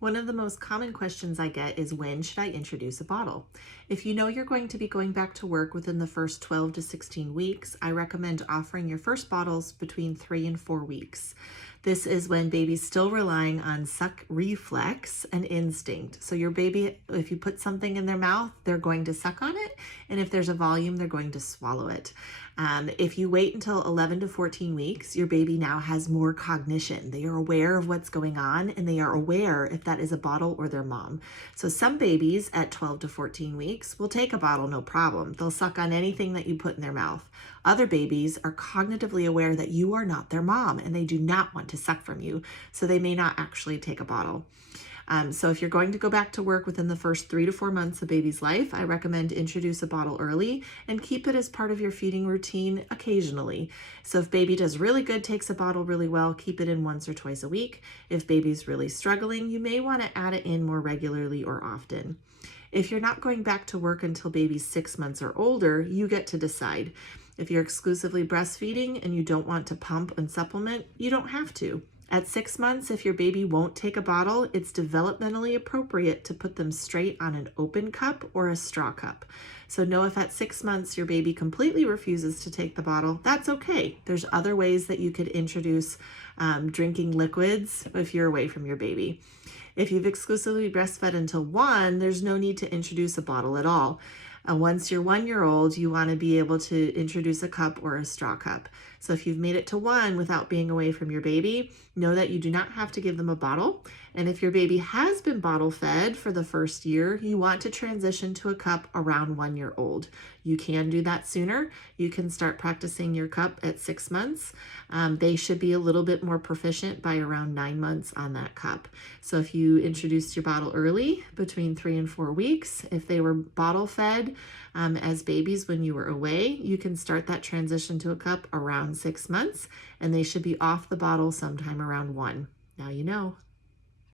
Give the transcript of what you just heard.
One of the most common questions I get is, when should I introduce a bottle? If you know you're going to be going back to work within the first 12 to 16 weeks, I recommend offering your first bottles between 3 and 4 weeks. This is when baby's still relying on suck reflex and instinct. So your baby, if you put something in their mouth, they're going to suck on it. And if there's a volume, they're going to swallow it. If you wait until 11 to 14 weeks, your baby now has more cognition. They are aware of what's going on, and they are aware if that is a bottle or their mom. So some babies at 12 to 14 weeks will take a bottle, no problem. They'll suck on anything that you put in their mouth. Other babies are cognitively aware that you are not their mom and they do not want to suck from you, so they may not actually take a bottle. So if you're going to go back to work within the first 3 to 4 months of baby's life, I recommend introduce a bottle early and keep it as part of your feeding routine occasionally. So if baby does really good, takes a bottle really well, keep it in once or twice a week. If baby's really struggling, you may want to add it in more regularly or often. If you're not going back to work until baby's 6 months or older, you get to decide. If you're exclusively breastfeeding and you don't want to pump and supplement, you don't have to. At 6 months, if your baby won't take a bottle, it's developmentally appropriate to put them straight on an open cup or a straw cup. So know if at 6 months your baby completely refuses to take the bottle, that's okay. There's other ways that you could introduce drinking liquids if you're away from your baby. If you've exclusively breastfed until 1, there's no need to introduce a bottle at all. Once you're 1 year old, you want to be able to introduce a cup or a straw cup. So if you've made it to 1 without being away from your baby, know that you do not have to give them a bottle. And if your baby has been bottle fed for the first year, you want to transition to a cup around 1 year old. You can do that sooner. You can start practicing your cup at 6 months. They should be a little bit more proficient by around 9 months on that cup. So if you introduced your bottle early, between 3 and 4 weeks, if they were bottle fed as babies when you were away, you can start that transition to a cup around 6 months, and they should be off the bottle sometime around 1. Now you know.